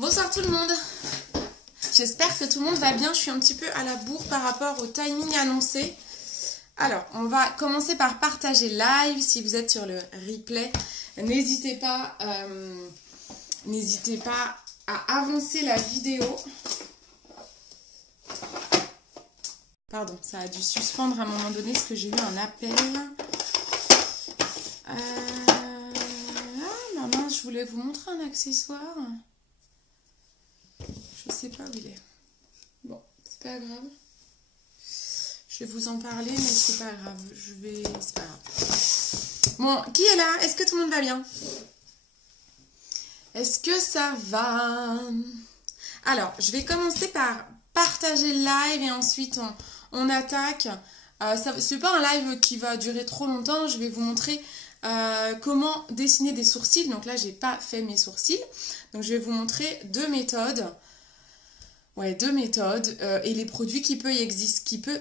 Bonsoir tout le monde. J'espère que tout le monde va bien. Je suis un petit peu à la bourre par rapport au timing annoncé. Alors, on va commencer par partager live. Si vous êtes sur le replay, n'hésitez pas à avancer la vidéo. Pardon, ça a dû suspendre à un moment donné parce que j'ai eu un appel. Ah, maman, je voulais vous montrer un accessoire. Je sais pas où il est. Bon, c'est pas grave. Je vais vous en parler, mais c'est pas grave. C'est pas grave. Bon, qui est là? Est-ce que tout le monde va bien? Est-ce que ça va? Alors, je vais commencer par partager le live et ensuite on attaque. C'est pas un live qui va durer trop longtemps. Je vais vous montrer comment dessiner des sourcils. Donc là, j'ai pas fait mes sourcils. Donc je vais vous montrer deux méthodes. Ouais, deux méthodes et les produits qui peuvent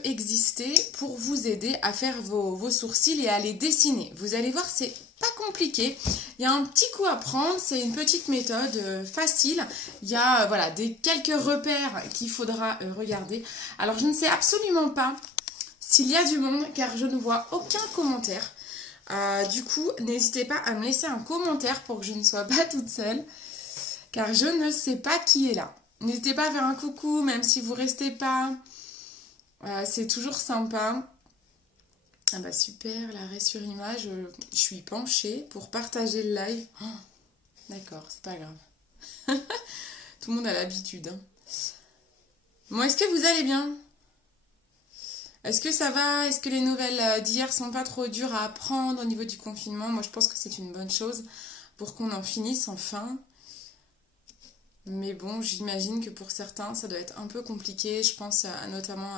exister pour vous aider à faire vos sourcils et à les dessiner. Vous allez voir, c'est pas compliqué. Il y a un petit coup à prendre, c'est une petite méthode facile. Il y a voilà, quelques repères qu'il faudra regarder. Alors, je ne sais absolument pas s'il y a du monde car je ne vois aucun commentaire. Du coup, n'hésitez pas à me laisser un commentaire pour que je ne sois pas toute seule car je ne sais pas qui est là. N'hésitez pas à faire un coucou, même si vous restez pas. C'est toujours sympa. Ah bah super, l'arrêt sur image. Je suis penchée pour partager le live. Oh, d'accord, c'est pas grave. Tout le monde a l'habitude. Hein. Bon, est-ce que vous allez bien? Est-ce que ça va? Est-ce que les nouvelles d'hier sont pas trop dures à apprendre au niveau du confinement? Moi, je pense que c'est une bonne chose pour qu'on en finisse enfin. Mais bon, j'imagine que pour certains, ça doit être un peu compliqué. Je pense notamment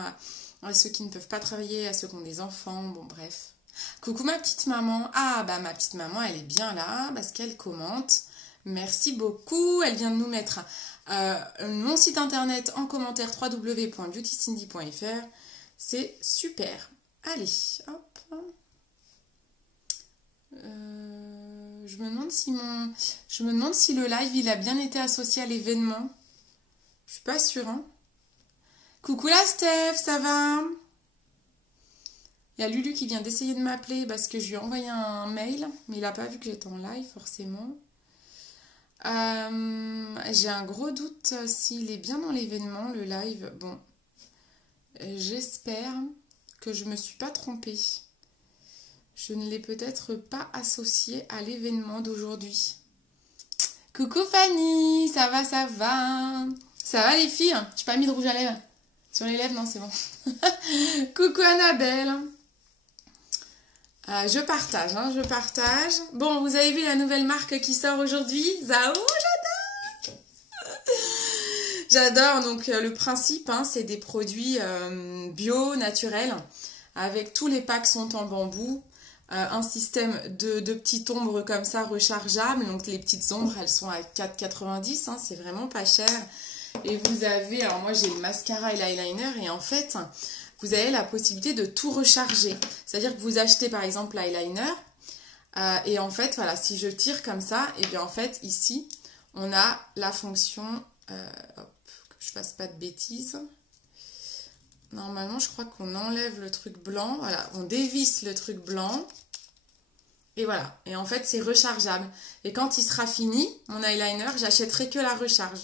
à ceux qui ne peuvent pas travailler, à ceux qui ont des enfants. Bon, bref. Coucou ma petite maman. Ah, bah ma petite maman, elle est bien là parce qu'elle commente. Merci beaucoup. Elle vient de nous mettre mon site internet en commentaire www.beautycindy.fr. C'est super. Allez, hop. Je me demande si le live il a bien été associé à l'événement. Je suis pas sûre. Hein. Coucou la Steph, ça va? Il y a Lulu qui vient d'essayer de m'appeler parce que je lui ai envoyé un mail, mais il n'a pas vu que j'étais en live forcément. J'ai un gros doute s'il est bien dans l'événement, le live. Bon, j'espère que je me suis pas trompée. Je ne l'ai peut-être pas associé à l'événement d'aujourd'hui. Coucou Fanny, ça va, ça va? Ça va les filles? J'ai pas mis de rouge à lèvres. Sur les lèvres, non, c'est bon. Coucou Annabelle. Je partage, hein, je partage. Bon, vous avez vu la nouvelle marque qui sort aujourd'hui? Zao, j'adore! J'adore, donc le principe, hein, c'est des produits bio, naturels, avec tous les packs sont en bambou. Un système de petites ombres comme ça rechargeables. Donc les petites ombres, elles sont à 4,90 €, hein, c'est vraiment pas cher. Et vous avez, alors moi j'ai le mascara et l'eyeliner et en fait, vous avez la possibilité de tout recharger. C'est-à-dire que vous achetez par exemple l'eyeliner et en fait, voilà, si je tire comme ça, et bien en fait ici, on a la fonction, hop, que je fasse pas de bêtises. Normalement, je crois qu'on enlève le truc blanc. Voilà, on dévisse le truc blanc. Et voilà. Et en fait, c'est rechargeable. Et quand il sera fini, mon eyeliner, j'achèterai que la recharge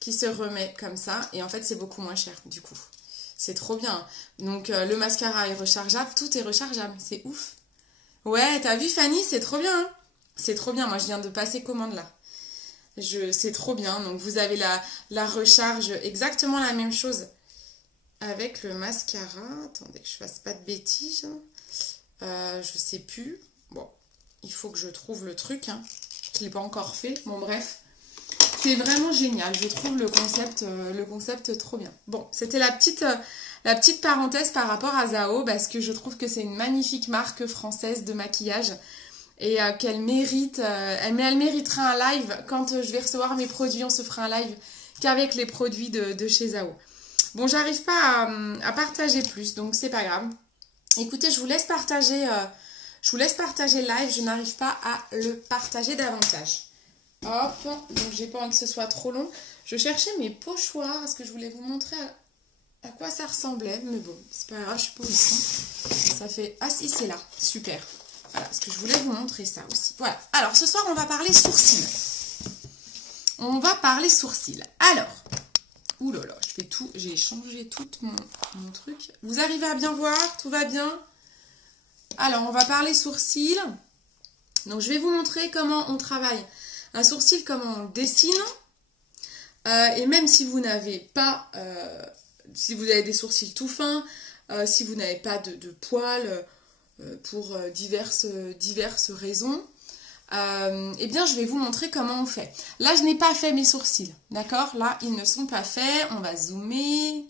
qui se remet comme ça. Et en fait, c'est beaucoup moins cher du coup. C'est trop bien. Donc, le mascara est rechargeable. Tout est rechargeable. C'est ouf. Ouais, t'as vu Fanny? C'est trop bien. Hein, c'est trop bien. Moi, je viens de passer commande là. C'est trop bien. Donc, vous avez la recharge. Exactement la même chose. Avec le mascara, attendez que je fasse pas de bêtises, je sais plus, bon, il faut que je trouve le truc, hein. Je l'ai pas encore fait, bon bref, c'est vraiment génial, je trouve le concept trop bien. Bon, c'était la petite parenthèse par rapport à Zao, parce que je trouve que c'est une magnifique marque française de maquillage, et qu'elle mérite, elle méritera un live, quand je vais recevoir mes produits, on se fera un live qu'avec les produits de chez Zao. Bon, j'arrive pas à partager plus, donc c'est pas grave. Écoutez, je vous laisse partager le live, je n'arrive pas à le partager davantage. Hop, donc j'ai pas envie que ce soit trop long. Je cherchais mes pochoirs, parce que je voulais vous montrer à quoi ça ressemblait. Mais bon, c'est pas grave, je sais pas où ils sont. Ça fait... Ah si, c'est là. Super. Voilà, parce que je voulais vous montrer ça aussi. Voilà. Alors, ce soir, on va parler sourcils. On va parler sourcils. Alors, oulala, je fais tout. J'ai changé tout mon truc. Vous arrivez à bien voir? Tout va bien? Alors, on va parler sourcils. Donc, je vais vous montrer comment on travaille un sourcil, comment on le dessine. Et même si vous n'avez pas... si vous avez des sourcils tout fins, si vous n'avez pas de poils pour diverses raisons, eh bien, je vais vous montrer comment on fait. Là, je n'ai pas fait mes sourcils, d'accord? Là, ils ne sont pas faits. On va zoomer,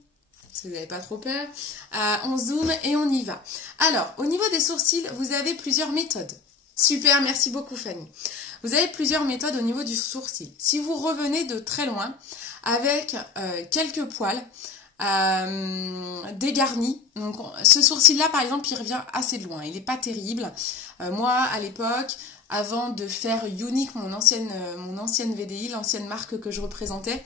si vous n'avez pas trop peur. On zoome et on y va. Alors, au niveau des sourcils, vous avez plusieurs méthodes. Super, merci beaucoup Fanny. Vous avez plusieurs méthodes au niveau du sourcil. Si vous revenez de très loin, avec quelques poils dégarnis, donc ce sourcil-là, par exemple, il revient assez de loin. Il n'est pas terrible. Moi, à l'époque... Avant de faire Unique, mon ancienne VDI, l'ancienne marque que je représentais,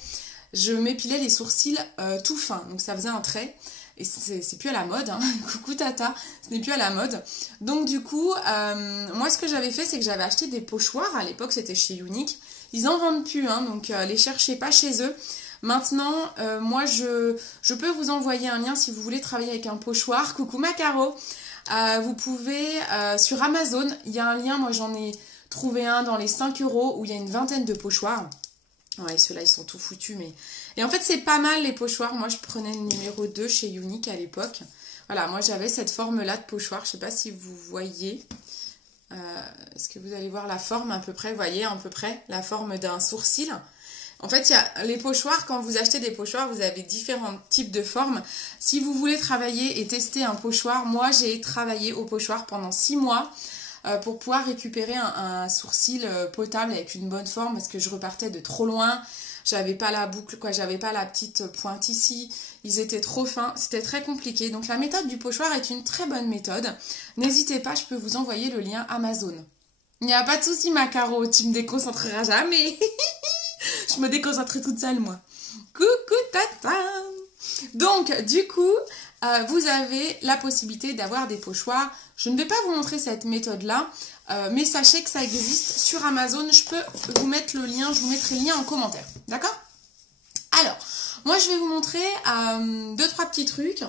je m'épilais les sourcils tout fins. Donc ça faisait un trait. Et c'est plus à la mode. Hein. Coucou Tata, ce n'est plus à la mode. Donc du coup, moi ce que j'avais fait, c'est que j'avais acheté des pochoirs. À l'époque, c'était chez Unique. Ils en vendent plus, hein, donc les cherchez pas chez eux. Maintenant, moi je peux vous envoyer un lien si vous voulez travailler avec un pochoir. Coucou Macaro. Vous pouvez, sur Amazon, il y a un lien, moi j'en ai trouvé un dans les 5 € où il y a une vingtaine de pochoirs. Ouais, ceux-là ils sont tout foutus, mais... Et en fait c'est pas mal les pochoirs, moi je prenais le numéro 2 chez Unique à l'époque. Voilà, moi j'avais cette forme-là de pochoir, je sais pas si vous voyez. Est-ce que vous allez voir la forme à peu près, vous voyez à peu près la forme d'un sourcil. En fait, il y a les pochoirs, quand vous achetez des pochoirs, vous avez différents types de formes. Si vous voulez travailler et tester un pochoir, moi j'ai travaillé au pochoir pendant 6 mois pour pouvoir récupérer un sourcil potable avec une bonne forme parce que je repartais de trop loin. J'avais pas la boucle, quoi, j'avais pas la petite pointe ici. Ils étaient trop fins, c'était très compliqué. Donc la méthode du pochoir est une très bonne méthode. N'hésitez pas, je peux vous envoyer le lien Amazon. Il n'y a pas de souci, Macaro, tu me déconcentreras jamais. Je me déconcentrais toute seule, moi. Coucou, tata. Donc, du coup, vous avez la possibilité d'avoir des pochoirs. Je ne vais pas vous montrer cette méthode-là, mais sachez que ça existe sur Amazon. Je peux vous mettre le lien, je vous mettrai le lien en commentaire. D'accord? Alors, moi, je vais vous montrer 2-3 petits trucs.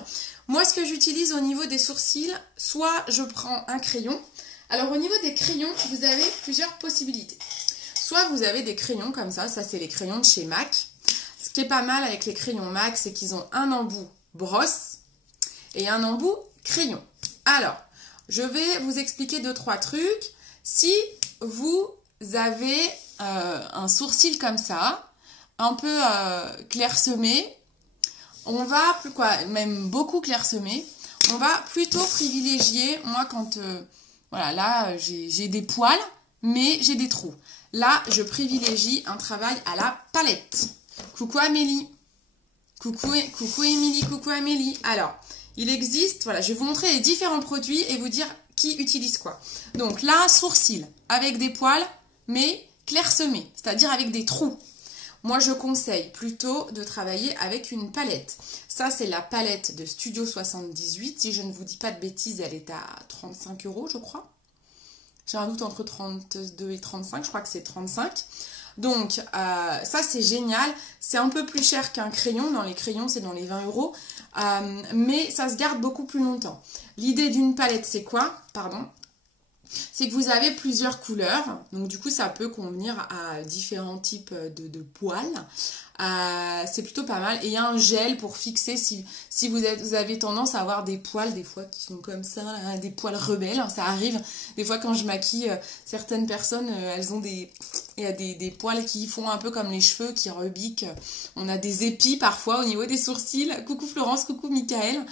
Moi, ce que j'utilise au niveau des sourcils, soit je prends un crayon. Alors, au niveau des crayons, vous avez plusieurs possibilités. Soit vous avez des crayons comme ça c'est les crayons de chez MAC. Ce qui est pas mal avec les crayons MAC, c'est qu'ils ont un embout brosse et un embout crayon. Alors, je vais vous expliquer 2-3 trucs. Si vous avez un sourcil comme ça, un peu clairsemé, on va, même beaucoup clairsemé, on va plutôt privilégier, moi quand, voilà, là j'ai des poils, mais j'ai des trous. Là, je privilégie un travail à la palette. Coucou Amélie. Coucou Émilie, coucou Amélie. Alors, il existe, voilà, je vais vous montrer les différents produits et vous dire qui utilise quoi. Donc là, sourcil avec des poils, mais clairsemés, c'est-à-dire avec des trous. Moi, je conseille plutôt de travailler avec une palette. Ça, c'est la palette de Studio 78. Si je ne vous dis pas de bêtises, elle est à 35 €, je crois. J'ai un doute entre 32 et 35, je crois que c'est 35. Donc, ça, c'est génial. C'est un peu plus cher qu'un crayon. Dans les crayons, c'est dans les 20 €. Mais ça se garde beaucoup plus longtemps. L'idée d'une palette, c'est quoi? Pardon. C'est que vous avez plusieurs couleurs. Donc, du coup, ça peut convenir à différents types de poils. C'est plutôt pas mal. Et il y a un gel pour fixer si vous avez tendance à avoir des poils des fois qui sont comme ça, là, des poils rebelles. Ça arrive. Des fois quand je maquille certaines personnes, elles ont il y a des poils qui font un peu comme les cheveux, qui rebiquent. On a des épis parfois au niveau des sourcils. Coucou Florence, coucou Michael.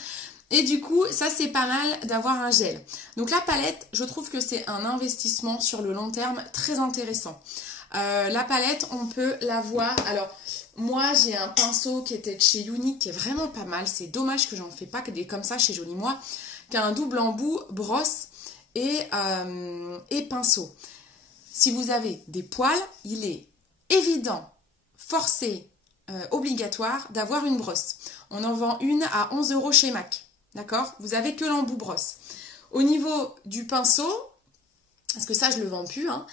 Et du coup, ça c'est pas mal d'avoir un gel. Donc la palette, je trouve que c'est un investissement sur le long terme très intéressant. La palette, on peut l'avoir. Alors, moi, j'ai un pinceau qui était de chez Unique, qui est vraiment pas mal. C'est dommage que j'en fais pas que des comme ça chez Joli Moi, qui a un double embout, brosse et pinceau. Si vous avez des poils, il est évident, forcé, obligatoire d'avoir une brosse. On en vend une à 11 € chez MAC. D'accord? Vous avez que l'embout brosse. Au niveau du pinceau, parce que ça je le vends plus, hein,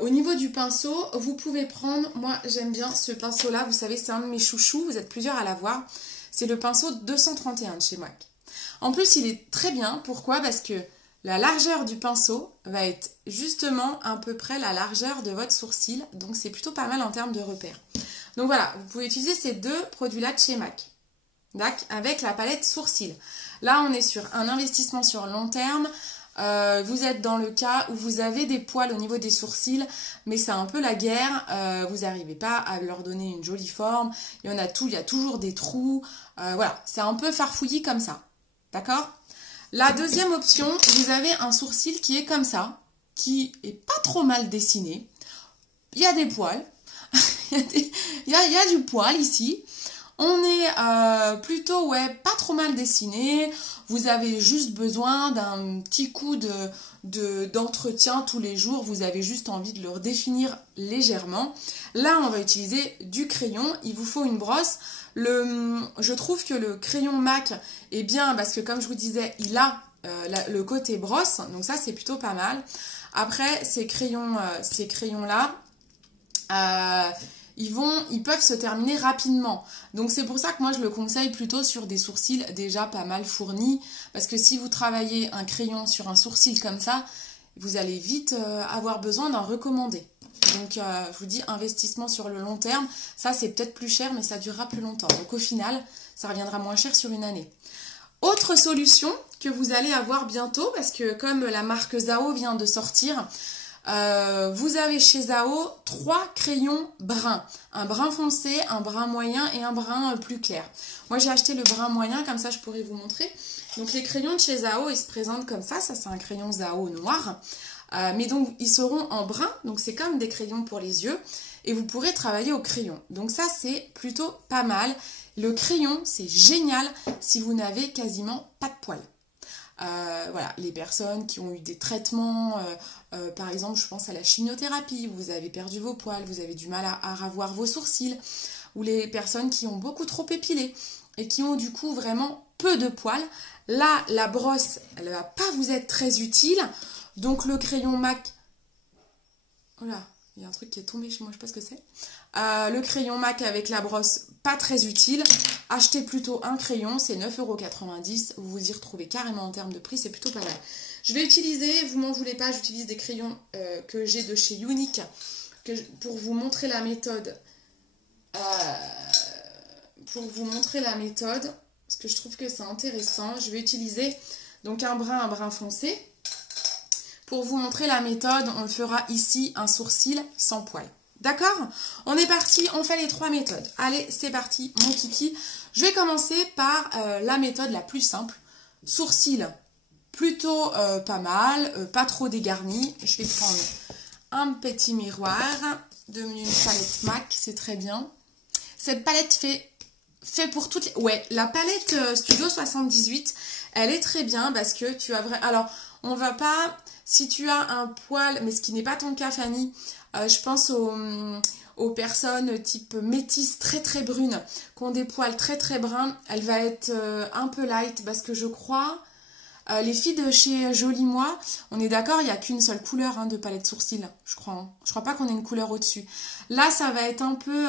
au niveau du pinceau, vous pouvez prendre, moi j'aime bien ce pinceau là, vous savez c'est un de mes chouchous, vous êtes plusieurs à l'avoir, c'est le pinceau 231 de chez MAC. En plus il est très bien, pourquoi? Parce que la largeur du pinceau va être justement à peu près la largeur de votre sourcil, donc c'est plutôt pas mal en termes de repères. Donc voilà, vous pouvez utiliser ces deux produits-là de chez MAC, avec la palette sourcil. Là, on est sur un investissement sur long terme. Vous êtes dans le cas où vous avez des poils au niveau des sourcils, mais c'est un peu la guerre. Vous n'arrivez pas à leur donner une jolie forme. Il y en a tout, il y a toujours des trous. Voilà, c'est un peu farfouillis comme ça. D'accord? La deuxième option, vous avez un sourcil qui est comme ça, qui est pas trop mal dessiné. Il y a des poils. il y a du poil ici. On est plutôt, pas trop mal dessiné. Vous avez juste besoin d'un petit coup d'entretien tous les jours. Vous avez juste envie de le redéfinir légèrement. Là, on va utiliser du crayon. Il vous faut une brosse. Je trouve que le crayon MAC est bien parce que, comme je vous disais, il a le côté brosse. Donc ça, c'est plutôt pas mal. Après, ces crayons-là, ils peuvent se terminer rapidement. Donc c'est pour ça que moi je le conseille plutôt sur des sourcils déjà pas mal fournis. Parce que si vous travaillez un crayon sur un sourcil comme ça, vous allez vite avoir besoin d'un recommandé. Donc je vous dis investissement sur le long terme. Ça c'est peut-être plus cher mais ça durera plus longtemps. Donc au final ça reviendra moins cher sur une année. Autre solution que vous allez avoir bientôt, parce que comme la marque Zao vient de sortir, vous avez chez Zao 3 crayons bruns. Un brun foncé, un brun moyen et un brun plus clair. Moi j'ai acheté le brun moyen, comme ça je pourrais vous montrer. Donc les crayons de chez Zao, ils se présentent comme ça c'est un crayon Zao noir. Mais donc ils seront en brun, donc c'est comme des crayons pour les yeux. Et vous pourrez travailler au crayon. Donc ça c'est plutôt pas mal. Le crayon c'est génial si vous n'avez quasiment pas de poils. Voilà, les personnes qui ont eu des traitements, par exemple je pense à la chimiothérapie, vous avez perdu vos poils, vous avez du mal à ravoir vos sourcils, ou les personnes qui ont beaucoup trop épilé et qui ont du coup vraiment peu de poils, là la brosse elle va pas vous être très utile, donc le crayon MAC, oh là, il y a un truc qui est tombé chez moi, je sais pas ce que c'est. Le crayon MAC avec la brosse, pas très utile. Achetez plutôt un crayon, c'est 9,90 €. Vous vous y retrouvez carrément en termes de prix, c'est plutôt pas mal. Je vais utiliser, vous m'en voulez pas, j'utilise des crayons que j'ai de chez Unique pour vous montrer la méthode. Parce que je trouve que c'est intéressant. Je vais utiliser donc un brun foncé. Pour vous montrer la méthode, on fera ici un sourcil sans poils. D'accord? On est parti, on fait les 3 méthodes. Allez, c'est parti, mon kiki. Je vais commencer par la méthode la plus simple. Sourcil plutôt pas mal, pas trop dégarni. Je vais prendre un petit miroir, une palette MAC, c'est très bien. Cette palette fait pour toutes les... Ouais, la palette Studio 78, elle est très bien parce que tu as vraiment... Alors, on va pas... Si tu as un poil, mais ce qui n'est pas ton cas, Fanny, je pense aux personnes type métisse très très brunes, qui ont des poils très très bruns, elle va être un peu light parce que je crois, les filles de chez Jolie Moi, on est d'accord, il n'y a qu'une seule couleur de palette sourcil, je crois. Hein. Je crois pas qu'on ait une couleur au-dessus. Là, ça va être un peu...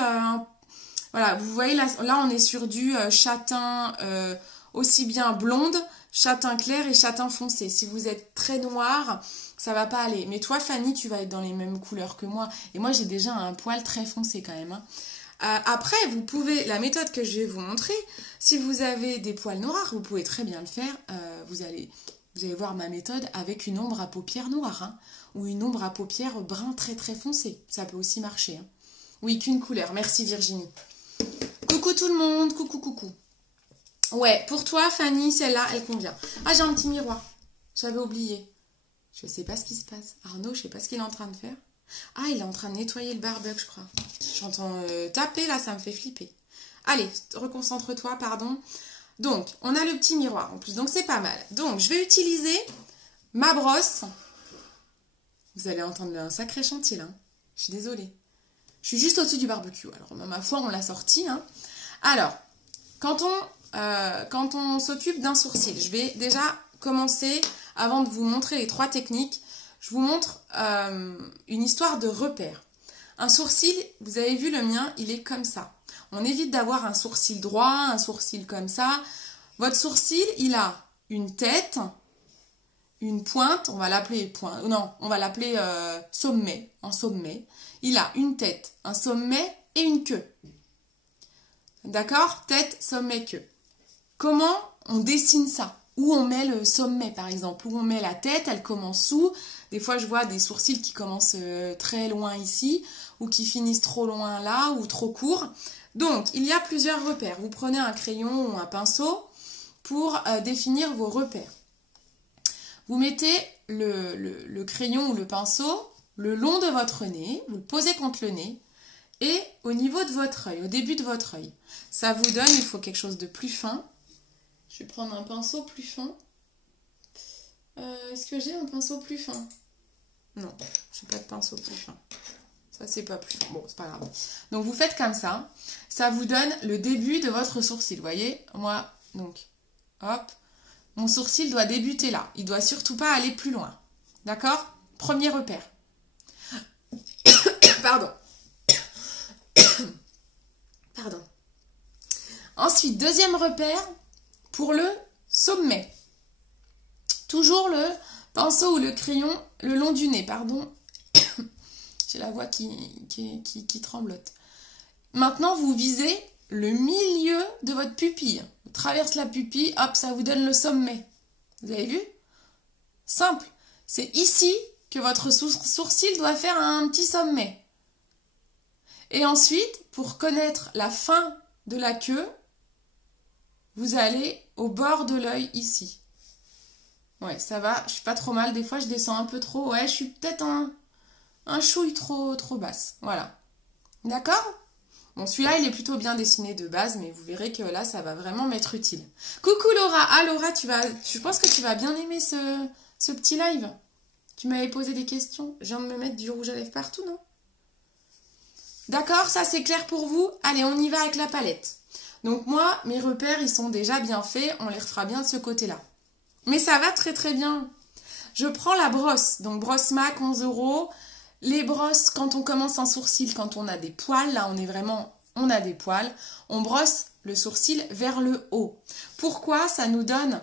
voilà, vous voyez, là on est sur du châtain aussi bien blonde, châtain clair et châtain foncé. Si vous êtes très noir, ça va pas aller. Mais toi, Fanny, tu vas être dans les mêmes couleurs que moi. Et moi, j'ai déjà un poil très foncé quand même. Hein. Après, vous pouvez, la méthode que je vais vous montrer, si vous avez des poils noirs, vous pouvez très bien le faire. Vous allez voir ma méthode avec une ombre à paupières noire. Hein, ou une ombre à paupières brun très très foncé. Ça peut aussi marcher. Hein. Oui, qu'une couleur. Merci Virginie. Coucou tout le monde. Coucou. Ouais, pour toi, Fanny, celle-là, elle convient. Ah, j'ai un petit miroir. J'avais oublié. Je sais pas ce qui se passe. Arnaud, je sais pas ce qu'il est en train de faire. Ah, il est en train de nettoyer le barbecue, je crois. J'entends taper, là, ça me fait flipper. Allez, reconcentre-toi, pardon. Donc, on a le petit miroir en plus, donc c'est pas mal. Donc, je vais utiliser ma brosse. Vous allez entendre un sacré chantier, là. Je suis désolée. Je suis juste au-dessus du barbecue. Alors, ma foi, on l'a sorti. Hein. Alors, quand on s'occupe d'un sourcil, je vais déjà commencer, avant de vous montrer les 3 techniques, je vous montre une histoire de repère. Un sourcil, vous avez vu le mien, il est comme ça. On évite d'avoir un sourcil droit, un sourcil comme ça. Votre sourcil, il a une tête, une pointe, on va l'appeler pointe, non, on va l'appeler sommet, en sommet. Il a une tête, un sommet et une queue. D'accord? Tête, sommet, queue. Comment on dessine ça? Où on met le sommet, par exemple? Où on met la tête, elle commence où? Des fois, je vois des sourcils qui commencent très loin ici, ou qui finissent trop loin là, ou trop courts. Donc, il y a plusieurs repères. Vous prenez un crayon ou un pinceau pour définir vos repères. Vous mettez le crayon ou le pinceau le long de votre nez, vous le posez contre le nez, et au niveau de votre œil, au début de votre œil. Ça vous donne, il faut quelque chose de plus fin. Je vais prendre un pinceau plus fin. Est-ce que j'ai un pinceau plus fin? Non, je n'ai pas de pinceau plus fin. Ça, c'est pas plus fin. Bon, c'est pas grave. Donc, vous faites comme ça. Ça vous donne le début de votre sourcil. Vous voyez? Moi, donc, hop. Mon sourcil doit débuter là. Il ne doit surtout pas aller plus loin. D'accord? Premier repère. Pardon. Pardon. Ensuite, deuxième repère pour le sommet. Toujours le pinceau ou le crayon le long du nez, pardon. J'ai la voix qui tremblote. Maintenant, vous visez le milieu de votre pupille. Vous traversez la pupille, hop, ça vous donne le sommet. Vous avez vu? Simple. C'est ici que votre sourcil doit faire un petit sommet. Et ensuite, pour connaître la fin de la queue, vous allez au bord de l'œil ici. Ouais, ça va, je suis pas trop mal. Des fois, je descends un peu trop. Ouais, je suis peut-être un chouille trop basse. Voilà. D'accord? Bon, celui-là, il est plutôt bien dessiné de base, mais vous verrez que là, ça va vraiment m'être utile. Coucou Laura. Ah Laura, je pense que tu vas bien aimer ce petit live. Tu m'avais posé des questions. Je viens de me mettre du rouge à lèvres partout, non? D'accord, ça c'est clair pour vous? Allez, on y va avec la palette. Donc moi, mes repères, ils sont déjà bien faits. On les refera bien de ce côté-là. Mais ça va très très bien. Je prends la brosse. Donc brosse MAC, 11 €. Les brosses, quand on commence un sourcil, quand on a des poils, là on a des poils, on brosse le sourcil vers le haut. Pourquoi? Ça nous donne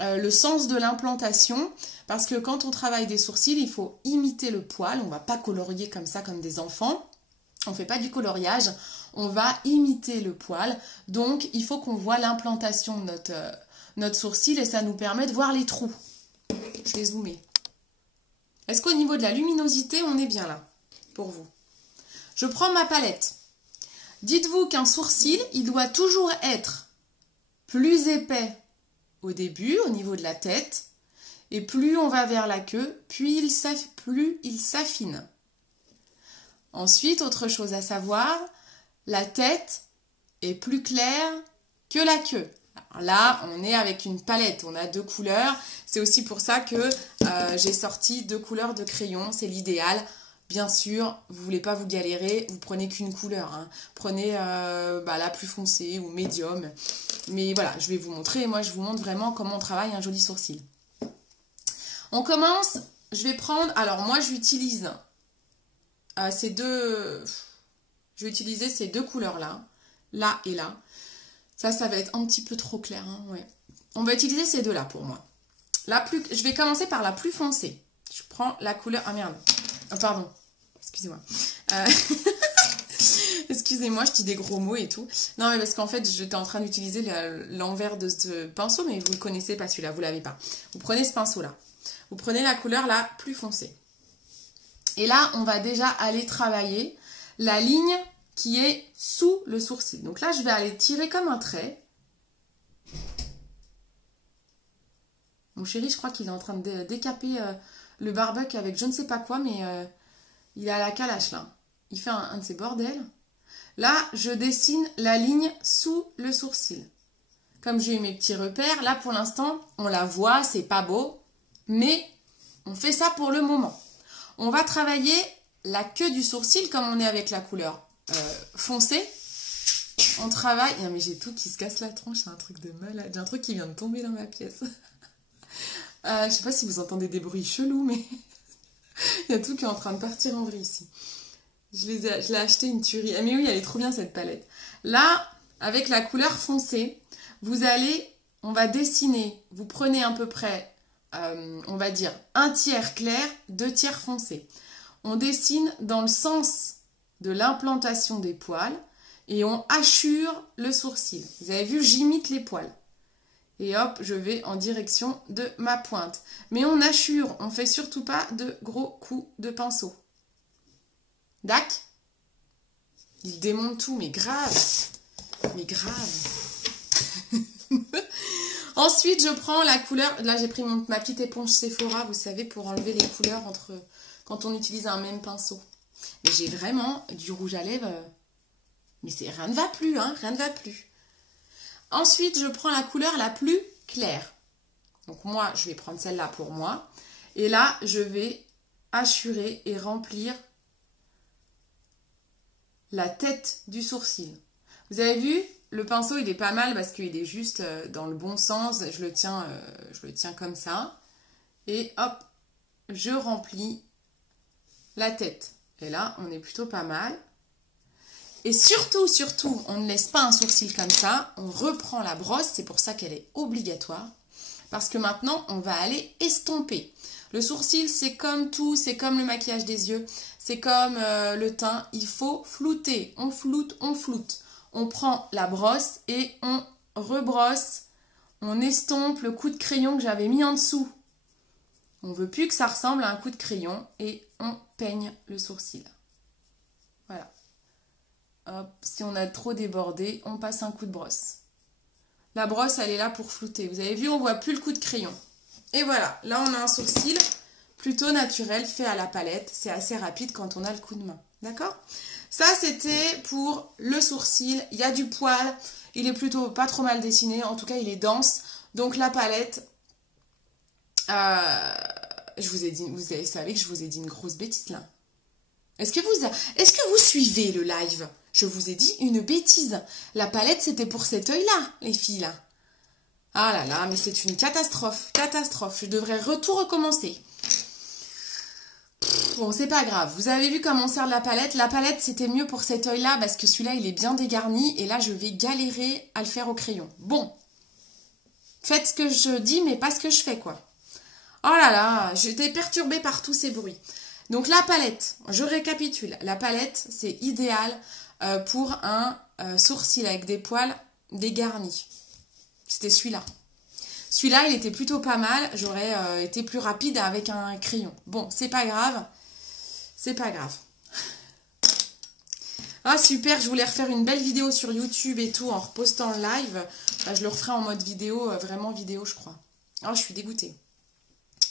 le sens de l'implantation, parce que quand on travaille des sourcils, il faut imiter le poil, on ne va pas colorier comme ça comme des enfants, on ne fait pas du coloriage, on va imiter le poil, donc il faut qu'on voit l'implantation de notre sourcil et ça nous permet de voir les trous. Je vais zoomer. Est-ce qu'au niveau de la luminosité, on est bien là, pour vous? Je prends ma palette. Dites-vous qu'un sourcil, il doit toujours être plus épais au début, au niveau de la tête, et plus on va vers la queue, plus il s'affine. Ensuite, autre chose à savoir, la tête est plus claire que la queue. Alors là, on est avec une palette, on a 2 couleurs. C'est aussi pour ça que j'ai sorti 2 couleurs de crayon, c'est l'idéal. Bien sûr, vous ne voulez pas vous galérer, vous prenez qu'une couleur. Hein. Prenez la plus foncée ou médium. Mais voilà, je vais vous montrer. Moi, je vous montre vraiment comment on travaille un joli sourcil. On commence, je vais prendre... Alors moi, j'utilise ces deux couleurs-là. Là et là. Ça va être un petit peu trop clair. Hein, ouais. On va utiliser ces deux-là pour moi. Je vais commencer par la plus foncée. Je prends la couleur... Ah merde. Oh, pardon. Excusez-moi. Excusez-moi, je dis des gros mots et tout. Non, mais parce qu'en fait, j'étais en train d'utiliser l'envers de ce pinceau, mais vous ne le connaissez pas celui-là, vous ne l'avez pas. Vous prenez ce pinceau-là. Vous prenez la couleur la plus foncée. Et là, on va déjà aller travailler la ligne qui est sous le sourcil. Donc là, je vais aller tirer comme un trait. Mon chéri, je crois qu'il est en train de décaper le barbecue avec je ne sais pas quoi, mais il est à la calache là. Il fait un de ses bordels. Là, je dessine la ligne sous le sourcil. Comme j'ai eu mes petits repères, là pour l'instant, on la voit, c'est pas beau, mais on fait ça pour le moment. On va travailler la queue du sourcil comme on est avec la couleur foncé. On travaille... Non, mais j'ai tout qui se casse la tronche, c'est un truc de malade. J'ai un truc qui vient de tomber dans ma pièce. Je sais pas si vous entendez des bruits chelous, mais il y a tout qui est en train de partir en vrille ici. Je l'ai acheté une tuerie. Ah mais oui, elle est trop bien cette palette. Là, avec la couleur foncée, on va dessiner. Vous prenez à peu près, on va dire, 1/3 clair, 2/3 foncé. On dessine dans le sens de l'implantation des poils et on hachure le sourcil. Vous avez vu, j'imite les poils. Et hop, je vais en direction de ma pointe. Mais on hachure, on fait surtout pas de gros coups de pinceau. Dac? Il démonte tout, mais grave. Mais grave. Ensuite, je prends la couleur. Là, j'ai pris ma petite éponge Sephora, vous savez, pour enlever les couleurs quand on utilise un même pinceau. Mais j'ai vraiment du rouge à lèvres. Mais rien ne va plus, hein, rien ne va plus. Ensuite, je prends la couleur la plus claire. Donc moi, je vais prendre celle-là pour moi. Et là, je vais hachurer et remplir la tête du sourcil. Vous avez vu, le pinceau, il est pas mal parce qu'il est juste dans le bon sens. Je le tiens comme ça. Et hop, je remplis la tête. Et là, on est plutôt pas mal. Et surtout, on ne laisse pas un sourcil comme ça. On reprend la brosse, c'est pour ça qu'elle est obligatoire. Parce que maintenant, on va aller estomper. Le sourcil, c'est comme tout, c'est comme le maquillage des yeux, c'est comme le teint. Il faut flouter, on floute, on floute. On prend la brosse et on rebrosse. On estompe le coup de crayon que j'avais mis en dessous. On ne veut plus que ça ressemble à un coup de crayon et on peigne le sourcil. Voilà. Hop, si on a trop débordé, on passe un coup de brosse. La brosse, elle est là pour flouter. Vous avez vu, on voit plus le coup de crayon. Et voilà, là on a un sourcil plutôt naturel, fait à la palette. C'est assez rapide quand on a le coup de main. D'accord? Ça, c'était pour le sourcil. Il y a du poil. Il est plutôt pas trop mal dessiné. En tout cas, il est dense. Donc la palette, je vous ai dit, vous savez que je vous ai dit une grosse bêtise là. Est-ce que vous suivez le live? Je vous ai dit une bêtise. La palette, c'était pour cet œil-là, les filles, là. Ah là là, mais c'est une catastrophe. Catastrophe. Je devrais tout recommencer. Bon, c'est pas grave. Vous avez vu comment on sert de la palette. La palette, c'était mieux pour cet œil-là parce que celui-là, il est bien dégarni. Et là, je vais galérer à le faire au crayon. Bon. Faites ce que je dis, mais pas ce que je fais, quoi. Oh là là, j'étais perturbée par tous ces bruits. Donc la palette, je récapitule. La palette, c'est idéal pour un sourcil avec des poils dégarnis. C'était celui-là. Celui-là, il était plutôt pas mal. J'aurais été plus rapide avec un crayon. Bon, c'est pas grave. C'est pas grave. Ah super, je voulais refaire une belle vidéo sur YouTube et tout en repostant le live. Je le referai en mode vidéo, vraiment vidéo, je crois. Oh, je suis dégoûtée.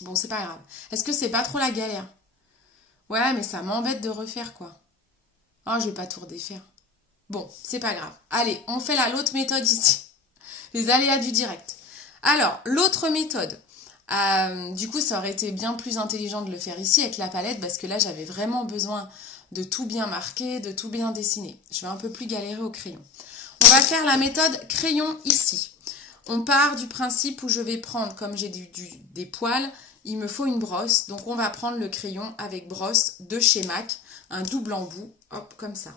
Bon, c'est pas grave. Est-ce que c'est pas trop la galère? Ouais, mais ça m'embête de refaire, quoi. Oh, je vais pas tout redéfaire. Bon, c'est pas grave. Allez, on fait l'autre méthode ici. Les aléas du direct. Alors, l'autre méthode. Du coup, ça aurait été bien plus intelligent de le faire ici avec la palette parce que là, j'avais vraiment besoin de tout bien marquer, de tout bien dessiner. Je vais un peu plus galérer au crayon. On va faire la méthode crayon ici. On part du principe où je vais prendre, comme j'ai des poils, il me faut une brosse. Donc, on va prendre le crayon avec brosse de chez MAC, un double embout, hop, comme ça.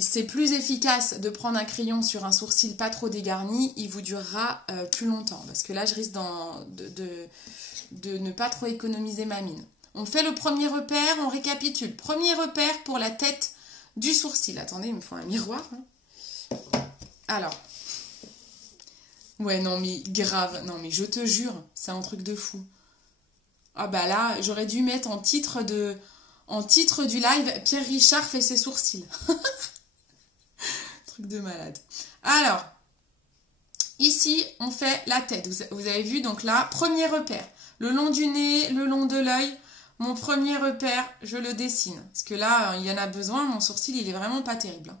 C'est plus efficace de prendre un crayon sur un sourcil pas trop dégarni, il vous durera plus longtemps. Parce que là, je risque de ne pas trop économiser ma mine. On fait le premier repère, on récapitule. Premier repère pour la tête du sourcil. Attendez, il me faut un miroir. Hein. Alors. Ouais, non, mais grave. Non, mais je te jure, c'est un truc de fou. Ah bah là, j'aurais dû mettre en titre du live, Pierre Richard fait ses sourcils. Truc de malade. Alors, ici, on fait la tête. Vous avez vu, donc là, premier repère. Le long du nez, le long de l'œil. Mon premier repère, je le dessine. Parce que là, il y en a besoin. Mon sourcil, il est vraiment pas terrible.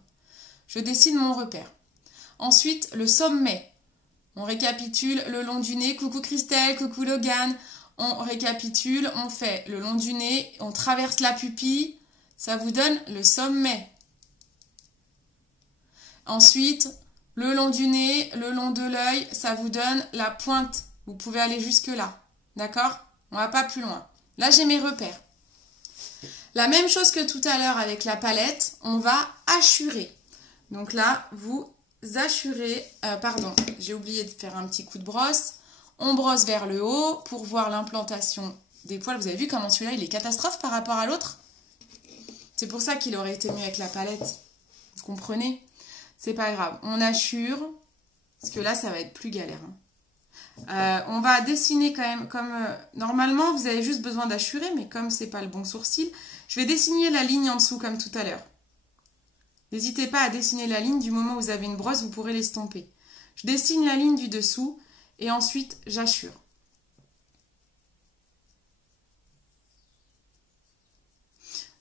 Je dessine mon repère. Ensuite, le sommet. On récapitule le long du nez. Coucou Christelle, coucou Logan. On récapitule, on fait le long du nez. On traverse la pupille. ça vous donne le sommet. Ensuite, le long du nez, le long de l'œil, ça vous donne la pointe. Vous pouvez aller jusque là. D'accord? On va pas plus loin. Là, j'ai mes repères. La même chose que tout à l'heure avec la palette, on va hachurer. Donc là, vous hachurez... pardon, j'ai oublié de faire un petit coup de brosse. On brosse vers le haut pour voir l'implantation des poils. Vous avez vu comment celui-là, il est catastrophe par rapport à l'autre? C'est pour ça qu'il aurait été mieux avec la palette. Vous comprenez? C'est pas grave. On hachure, parce que là, ça va être plus galère. On va dessiner quand même comme... normalement, vous avez juste besoin d'achurer, mais comme c'est pas le bon sourcil, je vais dessiner la ligne en dessous comme tout à l'heure. N'hésitez pas à dessiner la ligne. Du moment où vous avez une brosse, vous pourrez l'estomper. Je dessine la ligne du dessous et ensuite, j'achure.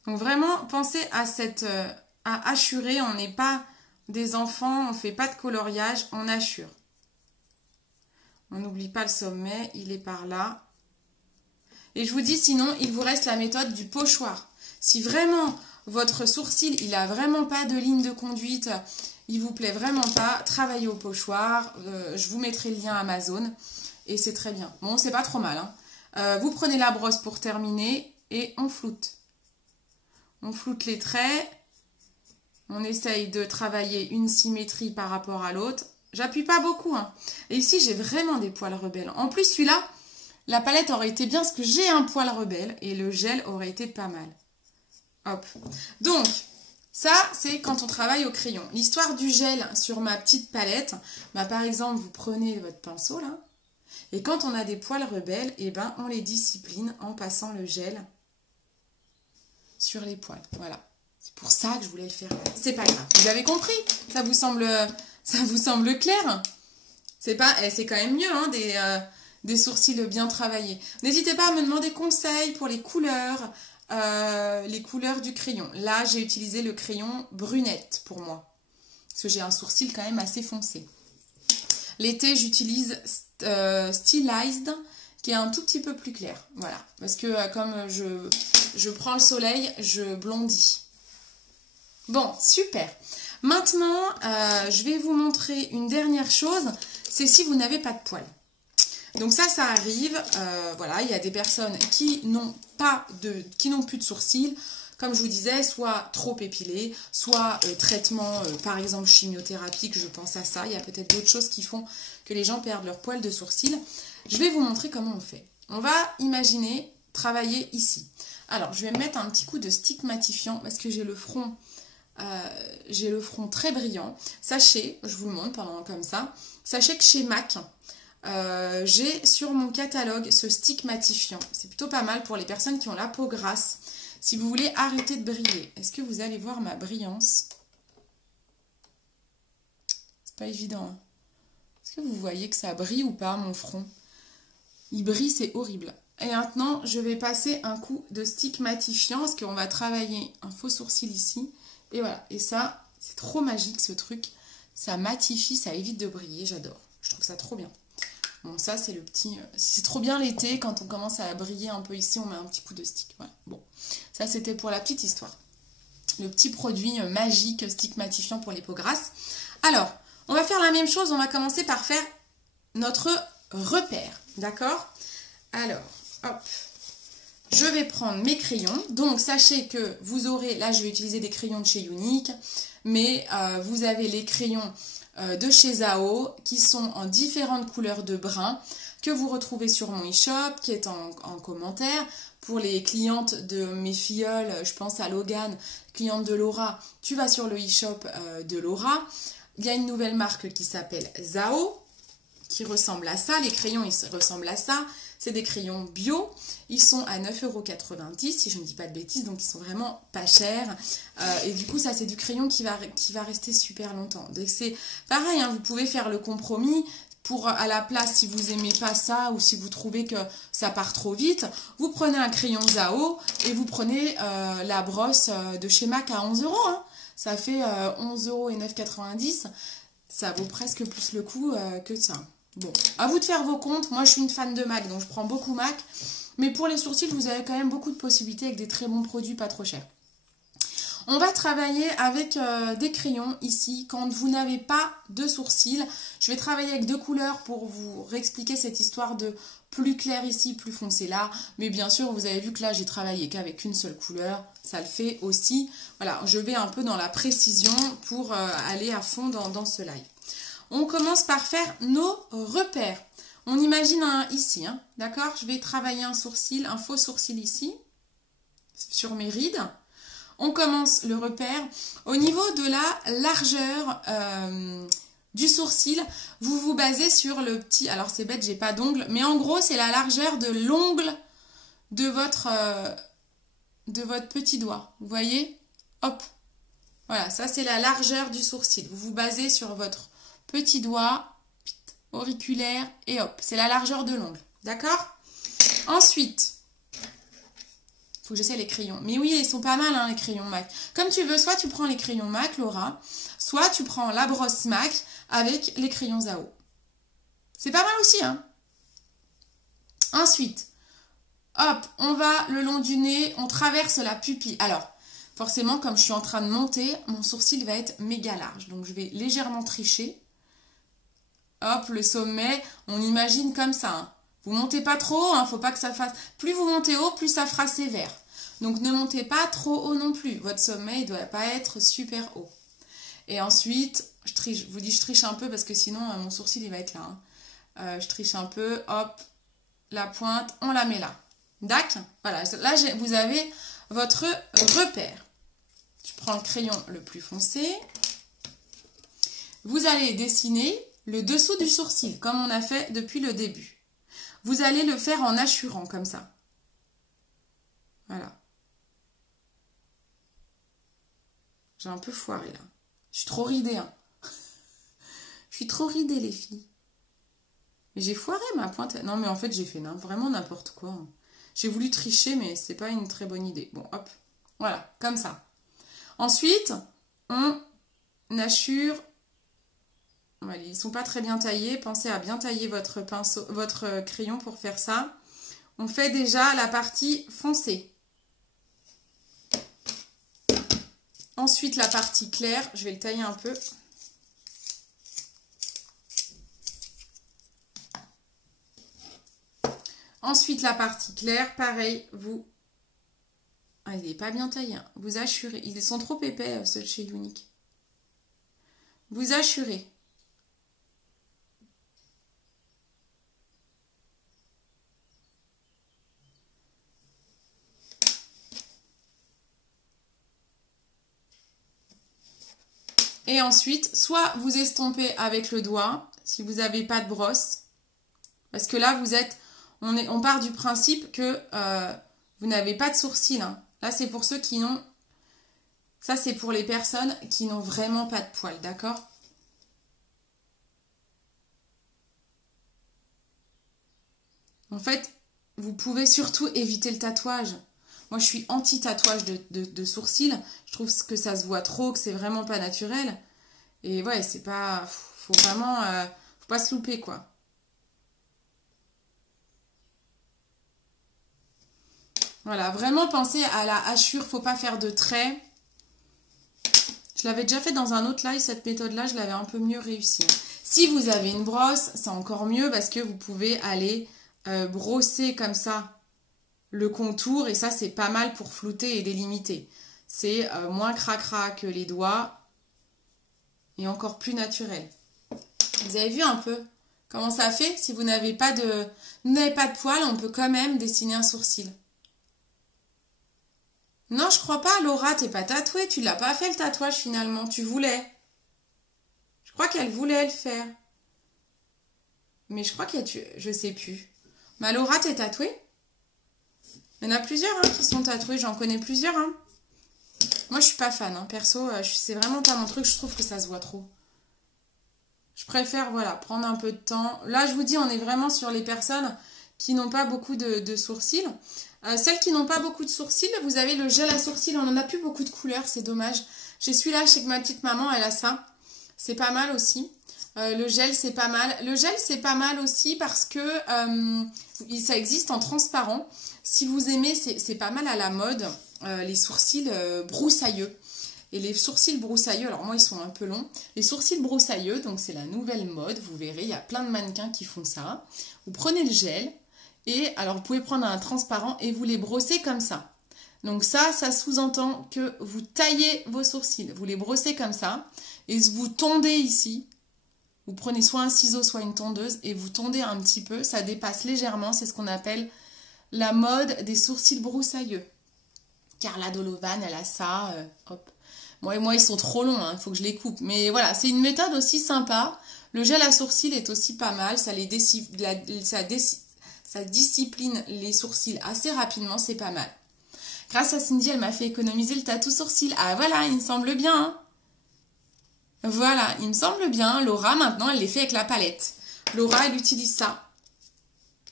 Donc vraiment, pensez à à hachurer. On n'est pas des enfants, on ne fait pas de coloriage, on hachure. On n'oublie pas le sommet, il est par là. Et je vous dis, sinon, il vous reste la méthode du pochoir. Si vraiment votre sourcil, il n'a vraiment pas de ligne de conduite, il vous plaît vraiment pas, travaillez au pochoir. Je vous mettrai le lien Amazon et c'est très bien. Bon, c'est pas trop mal. Hein. Vous prenez la brosse pour terminer et on floute. On floute les traits. On essaye de travailler une symétrie par rapport à l'autre. J'appuie pas beaucoup. Hein. Et ici, j'ai vraiment des poils rebelles. En plus, celui-là, la palette aurait été bien parce que j'ai un poil rebelle et le gel aurait été pas mal. Hop. Donc, ça, c'est quand on travaille au crayon. L'histoire du gel sur ma petite palette, bah, par exemple, vous prenez votre pinceau, là, et quand on a des poils rebelles, eh ben, on les discipline en passant le gel sur les poils. Voilà. C'est pour ça que je voulais le faire. C'est pas grave. Vous avez compris? Ça vous semble clair? C'est quand même mieux, hein, des sourcils bien travaillés. N'hésitez pas à me demander conseils pour les couleurs du crayon. Là, j'ai utilisé le crayon brunette pour moi. Parce que j'ai un sourcil quand même assez foncé. L'été, j'utilise Stylized, qui est un tout petit peu plus clair. Voilà. Parce que comme je prends le soleil, je blondis. Bon, super. Maintenant, je vais vous montrer une dernière chose. C'est si vous n'avez pas de poils. Donc ça arrive. Voilà, il y a des personnes qui n'ont plus de sourcils. Comme je vous disais, soit trop épilés, soit traitement, par exemple chimiothérapie, que je pense à ça. Il y a peut-être d'autres choses qui font que les gens perdent leur poil de sourcils. Je vais vous montrer comment on fait. On va imaginer travailler ici. Alors, je vais mettre un petit coup de stick matifiant parce que j'ai le front très brillant. Sachez, je vous le montre pendant comme ça, sachez que chez MAC, j'ai sur mon catalogue ce stick matifiant. C'est plutôt pas mal pour les personnes qui ont la peau grasse. Si vous voulez arrêter de briller, est-ce que vous allez voir ma brillance? C'est pas évident. Hein. Est-ce que vous voyez que ça brille ou pas, mon front? Il brille, c'est horrible. Et maintenant, je vais passer un coup de stick matifiant parce qu'on va travailler un faux sourcil ici. Et voilà. Et ça, c'est trop magique ce truc. Ça matifie, ça évite de briller. J'adore. Je trouve ça trop bien. Bon, ça, c'est le petit... c'est trop bien l'été. Quand on commence à briller un peu ici, on met un petit coup de stick. Voilà. Bon, ça, c'était pour la petite histoire. Le petit produit magique, stick matifiant pour les peaux grasses. Alors, on va faire la même chose. On va commencer par faire notre repère. D'accord? Alors, hop. Je vais prendre mes crayons. Donc, sachez que vous aurez... Là, je vais utiliser des crayons de chez Unique. Mais vous avez les crayons... de chez Zao, qui sont en différentes couleurs de brun, que vous retrouvez sur mon e-shop, qui est en commentaire. Pour les clientes de mes filleuls, je pense à Logan, cliente de Laura, tu vas sur le e-shop de Laura. Il y a une nouvelle marque qui s'appelle Zao, qui ressemble à ça. Les crayons, ils ressemblent à ça. C'est des crayons bio. Ils sont à 9,90 €, si je ne dis pas de bêtises. Donc, ils sont vraiment pas chers. Et du coup, ça, c'est du crayon qui va rester super longtemps. Donc, c'est pareil, hein, vous pouvez faire le compromis. Pour, à la place, si vous n'aimez pas ça ou si vous trouvez que ça part trop vite, vous prenez un crayon Zao et vous prenez la brosse de chez MAC à 11 €. Hein. Ça fait 11,9,90 €. Ça vaut presque plus le coup que ça. Bon, à vous de faire vos comptes. Moi, je suis une fan de MAC, donc je prends beaucoup MAC. Mais pour les sourcils, vous avez quand même beaucoup de possibilités avec des très bons produits pas trop chers. On va travailler avec des crayons ici. Quand vous n'avez pas de sourcils, je vais travailler avec 2 couleurs pour vous réexpliquer cette histoire de plus clair ici, plus foncé là. Mais bien sûr, vous avez vu que là, j'ai travaillé qu'avec une seule couleur. Ça le fait aussi. Voilà, je vais un peu dans la précision pour aller à fond dans ce live. On commence par faire nos repères. On imagine ici, hein, d'accord? Je vais travailler un sourcil, un faux sourcil ici, sur mes rides. On commence le repère. Au niveau de la largeur du sourcil, vous vous basez sur le petit... Alors c'est bête, j'ai pas d'ongle, mais en gros, c'est la largeur de l'ongle de votre petit doigt. Vous voyez? Hop. Voilà, ça c'est la largeur du sourcil. Vous vous basez sur votre petit doigt auriculaire et hop, c'est la largeur de l'ongle. D'accord? Ensuite, faut que j'essaie les crayons. Mais oui, ils sont pas mal, hein, les crayons MAC. Comme tu veux, soit tu prends les crayons MAC, Laura, soit tu prends la brosse MAC avec les crayons Zao. C'est pas mal aussi, hein? Ensuite, hop, on va le long du nez, on traverse la pupille. Alors, forcément, comme je suis en train de monter, mon sourcil va être méga large. Donc, je vais légèrement tricher. Hop, le sommet, on imagine comme ça. Hein. Vous montez pas trop haut, hein, faut pas que ça fasse... Plus vous montez haut, plus ça fera sévère. Donc, ne montez pas trop haut non plus. Votre sommet, il doit pas être super haut. Et ensuite, je vous dis je triche un peu parce que sinon, mon sourcil, il va être là. Hein. Je triche un peu, hop, la pointe, on la met là. D'accord? Voilà, là, vous avez votre repère. Je prends le crayon le plus foncé. Vous allez dessiner le dessous du sourcil, comme on a fait depuis le début. Vous allez le faire en hachurant, comme ça. Voilà. J'ai un peu foiré, là. Je suis trop ridée, hein. Je suis trop ridée, les filles. Mais j'ai foiré ma pointe. Non, mais en fait, j'ai fait vraiment n'importe quoi. Hein. J'ai voulu tricher, mais c'est pas une très bonne idée. Bon, hop. Voilà, comme ça. Ensuite, on hachure. Voilà, ils ne sont pas très bien taillés. Pensez à bien tailler votre pinceau, votre crayon pour faire ça. On fait déjà la partie foncée. Ensuite, la partie claire. Je vais le tailler un peu. Ensuite, la partie claire. Pareil, vous... Ah, il n'est pas bien taillé. Hein. Vous hachure. Ils sont trop épais, ceux de chez Unique. Vous hachure. Et ensuite, soit vous estompez avec le doigt, si vous n'avez pas de brosse. Parce que là, on part du principe que vous n'avez pas de sourcils. Hein. Là, c'est pour ceux qui n'ont... Ça, c'est pour les personnes qui n'ont vraiment pas de poils, d'accord? En fait, vous pouvez surtout éviter le tatouage. Moi, je suis anti-tatouage de sourcils. Je trouve que ça se voit trop, que c'est vraiment pas naturel. Et ouais, c'est pas... Faut vraiment... faut pas se louper, quoi. Voilà, vraiment pensez à la hachure. Faut pas faire de traits. Je l'avais déjà fait dans un autre live, cette méthode-là. Je l'avais un peu mieux réussi. Si vous avez une brosse, c'est encore mieux parce que vous pouvez aller brosser comme ça le contour, et ça c'est pas mal pour flouter et délimiter. C'est moins cracra que les doigts et encore plus naturel. Vous avez vu un peu comment ça fait? Si vous n'avez pas de poils, on peut quand même dessiner un sourcil. Non, je crois pas, Laura, t'es pas tatouée, tu l'as pas fait le tatouage finalement, tu voulais. Je crois qu'elle voulait le faire. Mais je crois je sais plus. Mais Laura, t'es tatouée? Il y en a plusieurs hein, qui sont tatoués, j'en connais plusieurs. Hein. Moi, je suis pas fan, hein. Perso, c'est vraiment pas mon truc, je trouve que ça se voit trop. Je préfère, voilà, prendre un peu de temps. Là, je vous dis, on est vraiment sur les personnes qui n'ont pas beaucoup de sourcils. Celles qui n'ont pas beaucoup de sourcils, vous avez le gel à sourcils, on n'en a plus beaucoup de couleurs, c'est dommage. J'ai celui-là, je sais que ma petite maman, elle a ça. C'est pas mal aussi. Le gel, c'est pas mal. Le gel, c'est pas mal aussi parce que ça existe en transparent. Si vous aimez, c'est pas mal à la mode, les sourcils broussailleux. Et les sourcils broussailleux, alors moi ils sont un peu longs. Les sourcils broussailleux, donc c'est la nouvelle mode, vous verrez, il y a plein de mannequins qui font ça. Vous prenez le gel et alors vous pouvez prendre un transparent et vous les brossez comme ça. Donc ça sous-entend que vous taillez vos sourcils. Vous les brossez comme ça et vous tondez ici. Vous prenez soit un ciseau, soit une tondeuse et vous tondez un petit peu. Ça dépasse légèrement, c'est ce qu'on appelle la mode des sourcils broussailleux. Carla Dolovan, elle a ça, hop. Moi, ils sont trop longs, il faut que je les coupe. Mais voilà, c'est une méthode aussi sympa. Le gel à sourcils est aussi pas mal. Ça discipline les sourcils assez rapidement, c'est pas mal. Grâce à Cindy, elle m'a fait économiser le tatou sourcil. Ah voilà, il me semble bien. Hein. Voilà, il me semble bien. Laura, maintenant, elle les fait avec la palette. Laura, elle utilise ça.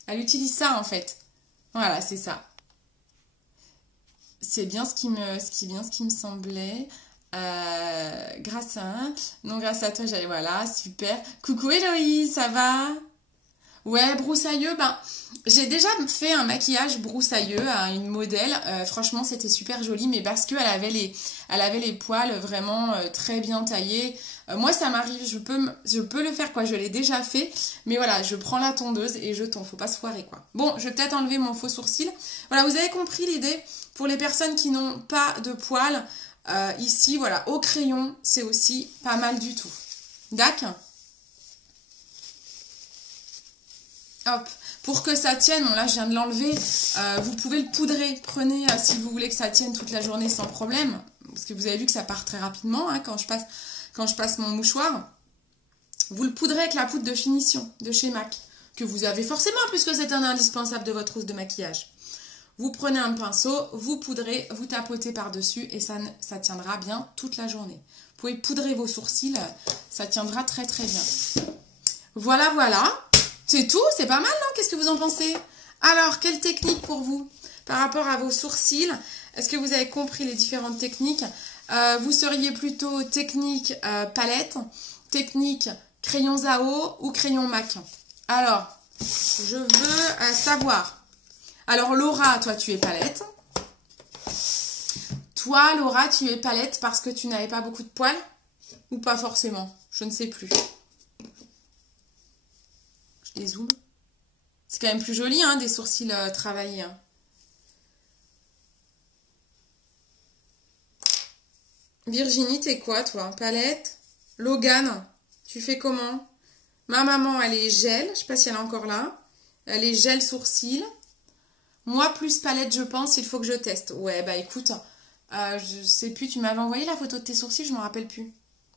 Elle utilise ça, en fait. Voilà, c'est ça. C'est bien ce qui me semblait. Grâce à toi, j'allais, voilà, super. Coucou Héloïse, ça va? Ouais, broussailleux, j'ai déjà fait un maquillage broussailleux à une modèle. Franchement, c'était super joli, mais parce qu'elle avait les poils vraiment très bien taillés. Moi, ça m'arrive, je peux le faire, quoi. Je l'ai déjà fait, mais voilà, je prends la tondeuse et je tonds. Faut pas se foirer, quoi. Bon, je vais peut-être enlever mon faux sourcil. Voilà, vous avez compris l'idée. Pour les personnes qui n'ont pas de poils, ici, voilà, au crayon, c'est aussi pas mal du tout. D'accord? Hop, pour que ça tienne, bon là je viens de l'enlever, vous pouvez le poudrer. Prenez si vous voulez que ça tienne toute la journée sans problème, parce que vous avez vu que ça part très rapidement hein, quand je passe mon mouchoir. Vous le poudrez avec la poudre de finition de chez MAC, que vous avez forcément puisque c'est un indispensable de votre housse de maquillage. Vous prenez un pinceau, vous poudrez, vous tapotez par-dessus et ça tiendra bien toute la journée. Vous pouvez poudrer vos sourcils, ça tiendra très très bien. Voilà, voilà. C'est tout, c'est pas mal, non? Qu'est-ce que vous en pensez? Alors, quelle technique pour vous par rapport à vos sourcils? Est-ce que vous avez compris les différentes techniques? Vous seriez plutôt technique palette, technique crayon Zao ou crayon MAC? Alors, je veux savoir. Alors, Laura, toi, tu es palette. Toi, Laura, tu es palette parce que tu n'avais pas beaucoup de poils? Ou pas forcément? Je ne sais plus. Les zoom. C'est quand même plus joli, hein, des sourcils travaillés. Hein. Virginie, t'es quoi, toi? Palette? Logan, tu fais comment? Ma maman, elle est gel. Je sais pas si elle est encore là. Elle est gel sourcils. Moi, plus palette, je pense. Il faut que je teste. Ouais, bah écoute, je sais plus. Tu m'avais envoyé la photo de tes sourcils, je m'en rappelle plus.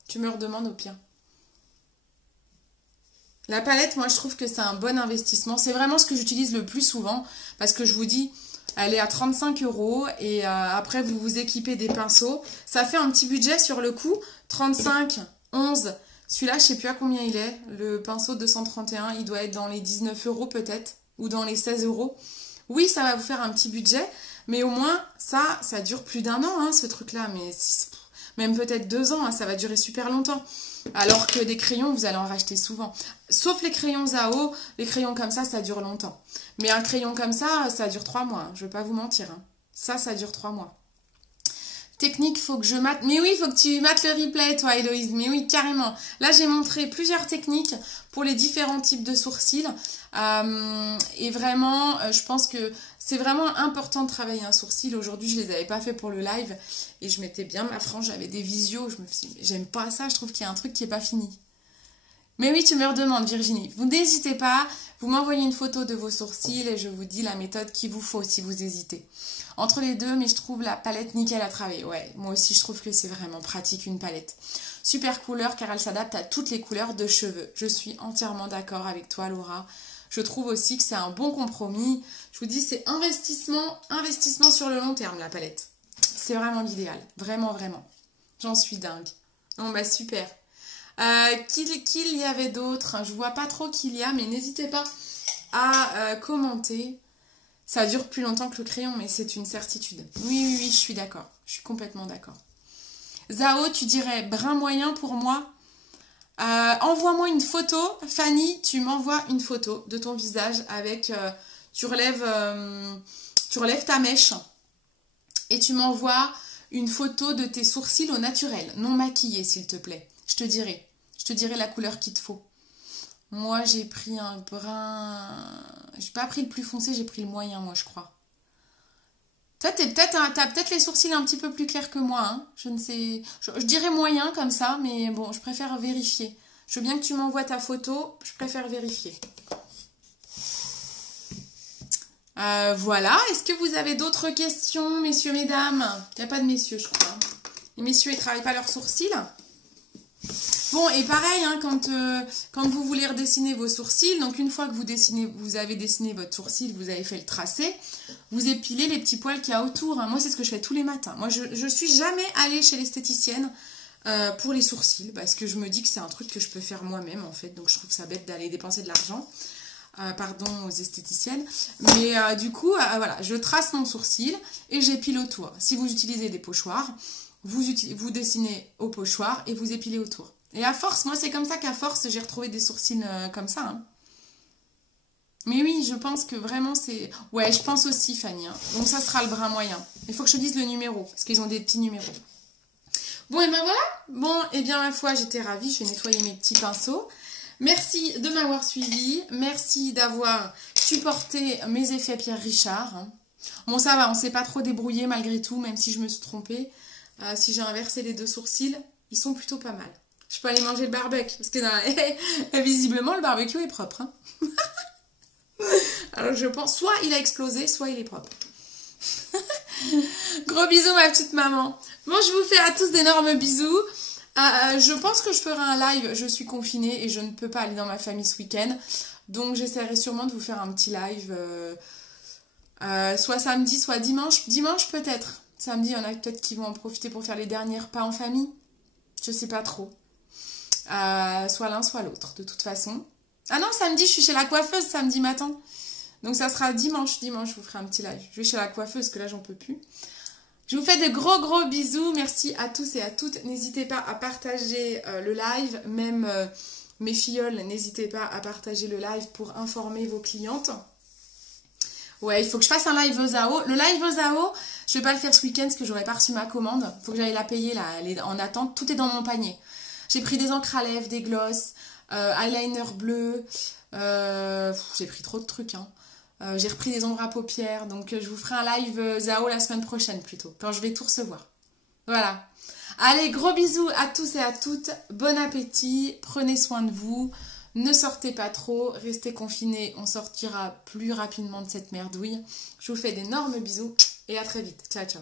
Tu me redemandes au pire. La palette, moi, je trouve que c'est un bon investissement. C'est vraiment ce que j'utilise le plus souvent parce que je vous dis, elle est à 35 € et après, vous vous équipez des pinceaux. Ça fait un petit budget sur le coup. 35, 11. Celui-là, je sais plus à combien il est. Le pinceau 231, il doit être dans les 19 € peut-être ou dans les 16 €. Oui, ça va vous faire un petit budget, mais au moins, ça dure plus d'1 an, hein, ce truc-là. Mais même peut-être 2 ans, hein, ça va durer super longtemps. Alors que des crayons, vous allez en racheter souvent. Sauf les crayons Zao, les crayons comme ça dure longtemps. Mais un crayon comme ça dure 3 mois. Hein. Je ne vais pas vous mentir. Hein. Ça dure 3 mois. Technique, faut que je mate. Mais oui, il faut que tu mates le replay, toi, Héloïse. Mais oui, carrément. Là, j'ai montré plusieurs techniques pour les différents types de sourcils. Et vraiment, je pense que c'est vraiment important de travailler un sourcil. Aujourd'hui, je les avais pas fait pour le live. Et je mettais bien ma frange, j'avais des visios. Je me suis dit, j'aime pas ça, je trouve qu'il y a un truc qui est pas fini. Mais oui, tu me redemandes, Virginie. Vous n'hésitez pas, vous m'envoyez une photo de vos sourcils et je vous dis la méthode qu'il vous faut si vous hésitez. Entre les deux, mais je trouve la palette nickel à travailler. Ouais, moi aussi, je trouve que c'est vraiment pratique une palette. Super couleur car elle s'adapte à toutes les couleurs de cheveux. Je suis entièrement d'accord avec toi, Laura. Je trouve aussi que c'est un bon compromis. Je vous dis, c'est investissement sur le long terme, la palette. C'est vraiment l'idéal. Vraiment, vraiment. J'en suis dingue. Bon, bah super. Qu'il y avait d'autres? Je vois pas trop qu'il y a, mais n'hésitez pas à commenter. Ça dure plus longtemps que le crayon, mais c'est une certitude. Oui, je suis d'accord. Je suis complètement d'accord. Zao, tu dirais brun moyen pour moi? Envoie-moi une photo. Fanny, tu m'envoies une photo de ton visage avec... tu relèves ta mèche et tu m'envoies une photo de tes sourcils au naturel, non maquillés s'il te plaît. Je te dirai la couleur qu'il te faut. Moi j'ai pris un brun, j'ai pas pris le plus foncé, j'ai pris le moyen moi je crois. Toi t'as peut-être les sourcils un petit peu plus clairs que moi, hein. Je ne sais, je dirais moyen comme ça, mais bon je préfère vérifier. Je veux bien que tu m'envoies ta photo, je préfère vérifier. Voilà, est-ce que vous avez d'autres questions, messieurs, mesdames? Il n'y a pas de messieurs, je crois. Les messieurs, ils ne travaillent pas leurs sourcils. Bon, et pareil, hein, quand vous voulez redessiner vos sourcils, donc une fois que vous avez dessiné votre sourcil, vous avez fait le tracé, vous épilez les petits poils qu'il y a autour. Hein. Moi, c'est ce que je fais tous les matins. Moi, je suis jamais allée chez l'esthéticienne pour les sourcils, parce que je me dis que c'est un truc que je peux faire moi-même, en fait. Donc, je trouve ça bête d'aller dépenser de l'argent. Pardon aux esthéticiennes, mais du coup voilà, je trace mon sourcil et j'épile autour. Si vous utilisez des pochoirs, vous dessinez au pochoir et vous épilez autour. Et à force, moi c'est comme ça qu'à force j'ai retrouvé des sourcils comme ça. Hein. Mais oui, je pense que vraiment c'est... Ouais, je pense aussi Fanny. Hein. Donc ça sera le brin moyen. Il faut que je te dise le numéro, parce qu'ils ont des petits numéros. Bon et ben voilà. Bon et bien ma foi, j'étais ravie. Je vais nettoyer mes petits pinceaux. Merci de m'avoir suivi, merci d'avoir supporté mes effets Pierre Richard. Bon ça va, on s'est pas trop débrouillé malgré tout, même si je me suis trompée. Si j'ai inversé les deux sourcils, ils sont plutôt pas mal. Je peux aller manger le barbecue, parce que visiblement le barbecue est propre. Hein. Alors je pense, soit il a explosé, soit il est propre. Gros bisous ma petite maman. Bon, je vous fais à tous d'énormes bisous. Je pense que je ferai un live, je suis confinée et je ne peux pas aller dans ma famille ce week-end. Donc j'essaierai sûrement de vous faire un petit live, soit samedi, soit dimanche. Dimanche peut-être. Samedi, il y en a peut-être qui vont en profiter pour faire les derniers repas en famille. Je sais pas trop. Soit l'un, soit l'autre, de toute façon. Ah non, samedi, je suis chez la coiffeuse, samedi matin. Donc ça sera dimanche, je vous ferai un petit live. Je vais chez la coiffeuse, parce que là, j'en peux plus. Je vous fais de gros bisous. Merci à tous et à toutes. N'hésitez pas à partager le live. Même mes filleuls, n'hésitez pas à partager le live pour informer vos clientes. Ouais, il faut que je fasse un live Zao. Le live Zao, je vais pas le faire ce week-end parce que j'aurais pas reçu ma commande. Il faut que j'aille la payer là. Elle est en attente. Tout est dans mon panier. J'ai pris des encres à lèvres, des glosses, eyeliner bleu. J'ai pris trop de trucs, hein. J'ai repris des ombres à paupières, donc je vous ferai un live Zao la semaine prochaine plutôt, quand je vais tout recevoir. Voilà. Allez, gros bisous à tous et à toutes. Bon appétit, prenez soin de vous. Ne sortez pas trop, restez confinés, on sortira plus rapidement de cette merdouille. Je vous fais d'énormes bisous et à très vite. Ciao, ciao.